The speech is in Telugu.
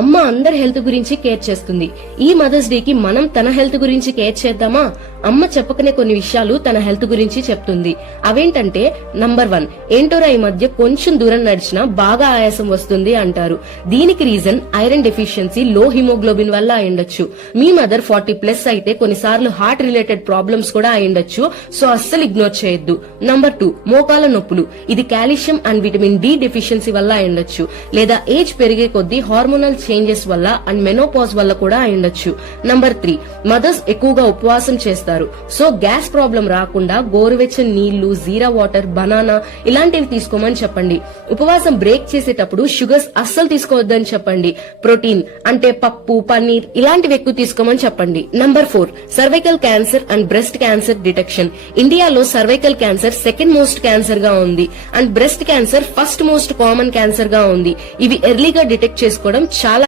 అమ్మ అందరి హెల్త్ గురించి కేర్ చేస్తుంది. ఈ మదర్స్ డే కి మనం తన హెల్త్ గురించి కేర్ చేద్దామా? అమ్మ చెప్పకనే కొన్ని విషయాలు తన హెల్త్ గురించి చెప్తుంది. అవేంటంటే నంబర్ 1, ఏంటోరా ఈ మధ్య కొంచెం దూరం నడిచినా బాగా ఆయాసం వస్తుంది అంటారు. దీనికి రీజన్ ఐరన్ డెఫిషియన్సీ, లో హిమోగ్లోబిన్ వల్ల అయ్యుండొచ్చు. మీ మదర్ 40+ అయితే కొన్నిసార్లు హార్ట్ రిలేటెడ్ ప్రాబ్లమ్స్ కూడా అయ్యుండొచ్చు. సో అస్సలు ఇగ్నోర్ చేయొద్దు. నంబర్ 2, మోకాల నొప్పులు. ఇది calcium and vitamin D deficiency వల్ల అయ్యుండొచ్చు, లేదా ఏజ్ పెరిగే కొద్దీ హార్మోనల్ చేంజెస్ వల్ల అండ్ మెనోపాజ్ వల్ల కూడా అయ్యుండొచ్చు. నంబర్ 3, మదర్స్ ఎక్కువగా ఉపవాసం చేస్తారు. సో గ్యాస్ ప్రాబ్లం రాకుండా గోరువెచ్చని నీళ్లు, జీరా వాటర్, బనానా ఇలాంటివి తీసుకోమని చెప్పండి. ఉపవాసం బ్రేక్ చేసేటప్పుడు షుగర్స్ అస్సలు తీసుకోవద్దని చెప్పండి. ప్రోటీన్ అంటే పప్పు, పన్నీర్ ఇలాంటివి ఎక్కువ తీసుకోమని చెప్పండి. Number 4, cervical cancer and breast cancer detection. ఇండియాలో cervical cancer second most cancer గా ఉంది and breast cancer first most common cancer గా ఉంది. ఇవి ఎర్లీగా డిటెక్ట్ చేసుకోవడం చాలా